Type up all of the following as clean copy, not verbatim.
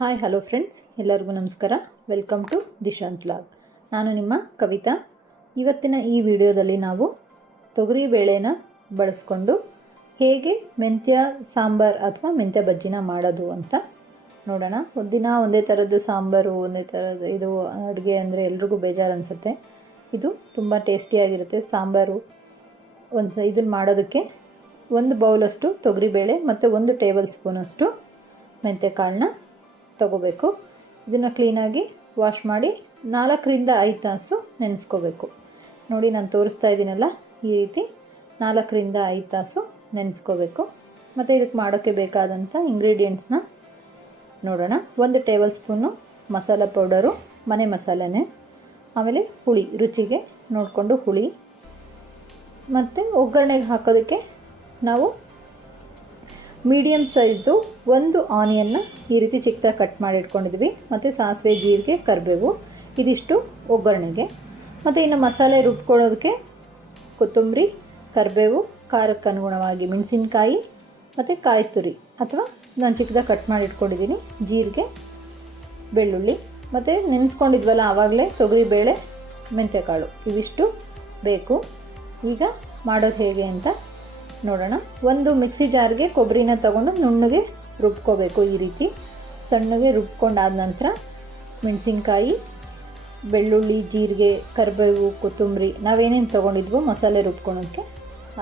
Hi hello friends, ಎಲ್ಲರಿಗೂ ನಮಸ್ಕಾರ. Welcome to Dishant vlog. ನಾನು ನಿಮ್ಮ ಕವಿತಾ. ಇವತ್ತಿನ ಈ ವಿಡಿಯೋದಲ್ಲಿ ನಾವು ತೊಗರಿ ಬೇಳೆನ ಬಳಸ್ಕೊಂಡು ಹೇಗೆ ಮೆಂತ್ಯ ಸಾಂಬಾರ್ ಅಥವಾ ಮೆಂತ್ಯ ಬಜ್ಜಿನ ಮಾಡೋದು ಅಂತ ನೋಡೋಣ. ದಿನ ಒಂದೇ ಥರದ್ದು ಸಾಂಬಾರು, ಒಂದೇ ಥರದ ಇದು ಅಡುಗೆ ಅಂದರೆ ಎಲ್ರಿಗೂ ಬೇಜಾರು ಅನಿಸುತ್ತೆ. ಇದು ತುಂಬ ಟೇಸ್ಟಿಯಾಗಿರುತ್ತೆ ಸಾಂಬಾರು. ಇದನ್ನು ಮಾಡೋದಕ್ಕೆ 1 ಬೌಲಷ್ಟು ತೊಗರಿಬೇಳೆ ಮತ್ತು 1 ಟೇಬಲ್ ಸ್ಪೂನಷ್ಟು ಮೆಂತ್ಯ ಕಾಳನ್ನ ತಗೋಬೇಕು. ಇದನ್ನು ಕ್ಲೀನಾಗಿ ವಾಶ್ ಮಾಡಿ 4ರಿಂದ 5 ತಾಸು ನೆನೆಸ್ಕೋಬೇಕು. ನೋಡಿ, ನಾನು ತೋರಿಸ್ತಾ ಇದ್ದೀನಲ್ಲ, ಈ ರೀತಿ 4ರಿಂದ 5 ತಾಸು ನೆನೆಸ್ಕೋಬೇಕು. ಮತ್ತು ಇದಕ್ಕೆ ಮಾಡೋಕ್ಕೆ ಬೇಕಾದಂಥ ಇಂಗ್ರೀಡಿಯೆಂಟ್ಸ್ನ ನೋಡೋಣ. 1 ಟೇಬಲ್ ಸ್ಪೂನು ಮಸಾಲ ಪೌಡರು, ಮನೆ ಮಸಾಲೆನೇ. ಆಮೇಲೆ ಹುಳಿ, ರುಚಿಗೆ ನೋಡಿಕೊಂಡು ಹುಳಿ. ಮತ್ತು ಒಗ್ಗರಣೆಗೆ ಹಾಕೋದಕ್ಕೆ ನಾವು ಮೀಡಿಯಮ್ ಸೈಜು 1 ಆನಿಯನ್ನ ಈ ರೀತಿ ಚಿಕ್ಕದಾಗಿ ಕಟ್ ಮಾಡಿ ಇಟ್ಕೊಂಡಿದ್ವಿ. ಮತ್ತು ಸಾಸಿವೆ, ಜೀರಿಗೆ, ಕರಿಬೇವು, ಇದಿಷ್ಟು ಒಗ್ಗರಣೆಗೆ. ಮತ್ತು ಇನ್ನು ಮಸಾಲೆ ರುಬ್ಕೊಳ್ಳೋದಕ್ಕೆ ಕೊತ್ತಂಬರಿ, ಕರಿಬೇವು, ಖಾರಕ್ಕೆ ಅನುಗುಣವಾಗಿ ಮೆಣಸಿನ್ಕಾಯಿ ಮತ್ತು ಕಾಯಿ ತುರಿ ಅಥವಾ ನಾನು ಚಿಕ್ಕದಾಗಿ ಕಟ್ ಮಾಡಿ ಇಟ್ಕೊಂಡಿದ್ದೀನಿ, ಜೀರಿಗೆ, ಬೆಳ್ಳುಳ್ಳಿ. ಮತ್ತು ನೆನೆಸ್ಕೊಂಡಿದ್ವಲ್ಲ ಆವಾಗಲೇ ತೊಗರಿಬೇಳೆ, ಮೆಂತ್ಯಕಾಳು, ಇವಿಷ್ಟು ಬೇಕು. ಈಗ ಮಾಡೋದು ಹೇಗೆ ಅಂತ ನೋಡೋಣ. 1 ಮಿಕ್ಸಿ ಜಾರ್ಗೆ ಕೊಬ್ಬರಿನ ತೊಗೊಂಡು ನುಣ್ಣಗೆ ರುಬ್ಕೋಬೇಕು. ಈ ರೀತಿ ಸಣ್ಣಗೆ ರುಬ್ಕೊಂಡಾದ ನಂತರ ಮೆಣಸಿನ್ಕಾಯಿ, ಬೆಳ್ಳುಳ್ಳಿ, ಜೀರಿಗೆ, ಕರಿಬೇವು, ಕೊತ್ತಂಬರಿ, ನಾವೇನೇನು ತೊಗೊಂಡಿದ್ವೋ ಮಸಾಲೆ ರುಬ್ಕೊಳೋಕ್ಕೆ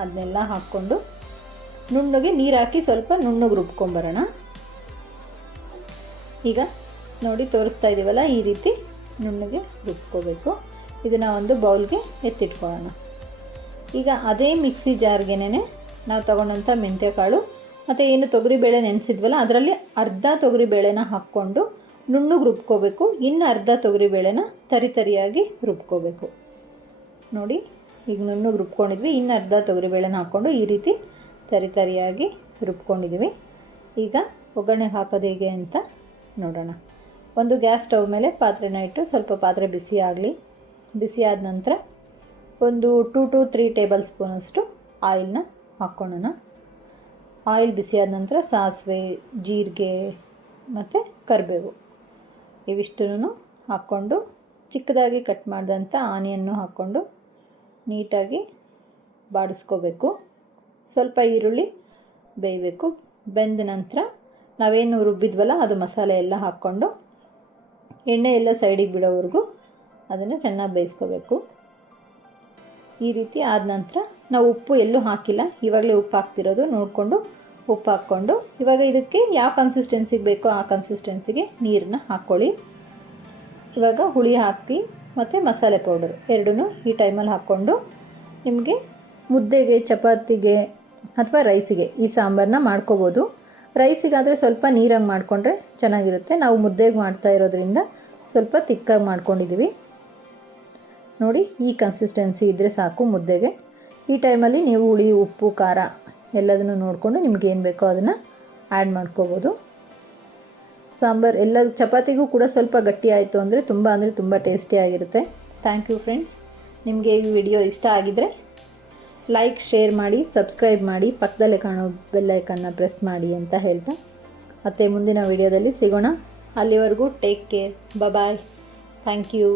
ಅದನ್ನೆಲ್ಲ ಹಾಕ್ಕೊಂಡು ನುಣ್ಣಗೆ ನೀರು ಹಾಕಿ ಸ್ವಲ್ಪ ನುಣ್ಣಗೆ ರುಬ್ಕೊಂಬರೋಣ. ಈಗ ನೋಡಿ ತೋರಿಸ್ತಾ ಇದ್ದೀವಲ್ಲ, ಈ ರೀತಿ ನುಣ್ಣಗೆ ರುಬ್ಕೋಬೇಕು. ಇದನ್ನು ಒಂದು ಬೌಲ್ಗೆ ಎತ್ತಿಟ್ಕೊಳ್ಳೋಣ. ಈಗ ಅದೇ ಮಿಕ್ಸಿ ಜಾರ್ಗೆನೇ ನಾವು ತೊಗೊಂಡಂಥ ಮೆಂತ್ಯಕಾಳು ಮತ್ತು ಏನು ತೊಗರಿಬೇಳೆ ನೆನೆಸಿದ್ವಲ್ಲ ಅದರಲ್ಲಿ ಅರ್ಧ ತೊಗರಿಬೇಳೆನ ಹಾಕ್ಕೊಂಡು ನುಣ್ಣಗೆ ರುಬ್ಕೋಬೇಕು. ಇನ್ನು ಅರ್ಧ ತೊಗರಿಬೇಳೆನ ತರಿಯಾಗಿ ರುಬ್ಕೋಬೇಕು. ನೋಡಿ, ಈಗ ನುಣ್ಣಗೆ ರುಬ್ಕೊಂಡಿದ್ವಿ. ಇನ್ನು ಅರ್ಧ ತೊಗರಿಬೇಳೆನ ಹಾಕ್ಕೊಂಡು ಈ ರೀತಿ ತರಿಯಾಗಿ ರುಬ್ಕೊಂಡಿದ್ವಿ. ಈಗ ಒಗ್ಗರಣೆ ಹಾಕೋದು ಹೇಗೆ ಅಂತ ನೋಡೋಣ. ಒಂದು ಗ್ಯಾಸ್ ಸ್ಟವ್ ಮೇಲೆ ಪಾತ್ರೆನ ಇಟ್ಟು ಸ್ವಲ್ಪ ಪಾತ್ರೆ ಬಿಸಿ ಆಗಲಿ. ಬಿಸಿ ಆದ ನಂತರ ಒಂದು 2 to 3 ಟೇಬಲ್ ಸ್ಪೂನಷ್ಟು ಆಯಿಲ್ನ ಹಾಕ್ಕೊಳ್ಳೋಣ. ಆಯಿಲ್ ಬಿಸಿಯಾದ ನಂತರ ಸಾಸಿವೆ, ಜೀರಿಗೆ ಮತ್ತು ಕರಿಬೇವು ಇವಿಷ್ಟನ್ನು ಹಾಕ್ಕೊಂಡು ಚಿಕ್ಕದಾಗಿ ಕಟ್ ಮಾಡಿದಂಥ ಆನಿಯನ್ನು ಹಾಕ್ಕೊಂಡು ನೀಟಾಗಿ ಬಾಡಿಸ್ಕೋಬೇಕು. ಸ್ವಲ್ಪ ಈರುಳ್ಳಿ ಬೇಯಬೇಕು. ಬೆಂದ ನಂತರ ನಾವೇನು ರುಬ್ಬಿದ್ವಲ್ಲ ಅದು ಮಸಾಲೆ ಎಲ್ಲ ಹಾಕ್ಕೊಂಡು ಎಣ್ಣೆ ಎಲ್ಲ ಸೈಡಿಗೆ ಬಿಡೋವರೆಗೂ ಅದನ್ನು ಚೆನ್ನಾಗಿ ಬೇಯಿಸ್ಕೋಬೇಕು. ಈ ರೀತಿ ಆದ ನಂತರ ನಾವು ಉಪ್ಪು ಎಲ್ಲೂ ಹಾಕಿಲ್ಲ, ಇವಾಗಲೇ ಉಪ್ಪು ಹಾಕ್ತಿರೋದು. ನೋಡಿಕೊಂಡು ಉಪ್ಪು ಹಾಕ್ಕೊಂಡು ಇವಾಗ ಇದಕ್ಕೆ ಯಾವ ಕನ್ಸಿಸ್ಟೆನ್ಸಿಗೆ ಬೇಕೋ ಆ ಕನ್ಸಿಸ್ಟೆನ್ಸಿಗೆ ನೀರನ್ನ ಹಾಕ್ಕೊಳ್ಳಿ. ಇವಾಗ ಹುಳಿ ಹಾಕಿ ಮತ್ತು ಮಸಾಲೆ ಪೌಡರ್ ಎರಡೂ ಈ ಟೈಮಲ್ಲಿ ಹಾಕ್ಕೊಂಡು ನಿಮಗೆ ಮುದ್ದೆಗೆ, ಚಪಾತಿಗೆ ಅಥವಾ ರೈಸಿಗೆ ಈ ಸಾಂಬಾರನ್ನ ಮಾಡ್ಕೋಬೋದು. ರೈಸಿಗಾದರೆ ಸ್ವಲ್ಪ ನೀರಾಗಿ ಮಾಡಿಕೊಂಡ್ರೆ ಚೆನ್ನಾಗಿರುತ್ತೆ. ನಾವು ಮುದ್ದೆಗೆ ಮಾಡ್ತಾ ಇರೋದ್ರಿಂದ ಸ್ವಲ್ಪ ತಿಕ್ಕಾಗಿ ಮಾಡ್ಕೊಂಡಿದ್ದೀವಿ. ನೋಡಿ, ಈ ಕನ್ಸಿಸ್ಟೆನ್ಸಿ ಇದ್ದರೆ ಸಾಕು ಮುದ್ದೆಗೆ. ಈ ಟೈಮಲ್ಲಿ ನೀವು ಹುಳಿ, ಉಪ್ಪು, ಖಾರ ಎಲ್ಲದನ್ನು ನೋಡಿಕೊಂಡು ನಿಮಗೇನು ಬೇಕೋ ಅದನ್ನು ಆ್ಯಡ್ ಮಾಡ್ಕೋಬೋದು. ಸಾಂಬಾರು ಎಲ್ಲ ಚಪಾತಿಗೂ ಕೂಡ ಸ್ವಲ್ಪ ಗಟ್ಟಿ ಆಯಿತು ಅಂದರೆ ತುಂಬ ಟೇಸ್ಟಿಯಾಗಿರುತ್ತೆ. Thank you friends. ನಿಮಗೆ ಈ ವಿಡಿಯೋ ಇಷ್ಟ ಆಗಿದ್ದರೆ ಲೈಕ್, ಶೇರ್ ಮಾಡಿ, ಸಬ್ಸ್ಕ್ರೈಬ್ ಮಾಡಿ, ಪಕ್ಕದಲ್ಲೇ ಕಾಣೋ ಬೆಲ್ ಐಕನ್ನ ಪ್ರೆಸ್ ಮಾಡಿ ಅಂತ ಹೇಳ್ತಾ ಮತ್ತೆ ಮುಂದಿನ ವಿಡಿಯೋದಲ್ಲಿ ಸಿಗೋಣ. ಅಲ್ಲಿವರೆಗೂ take care. Bye. Thank you.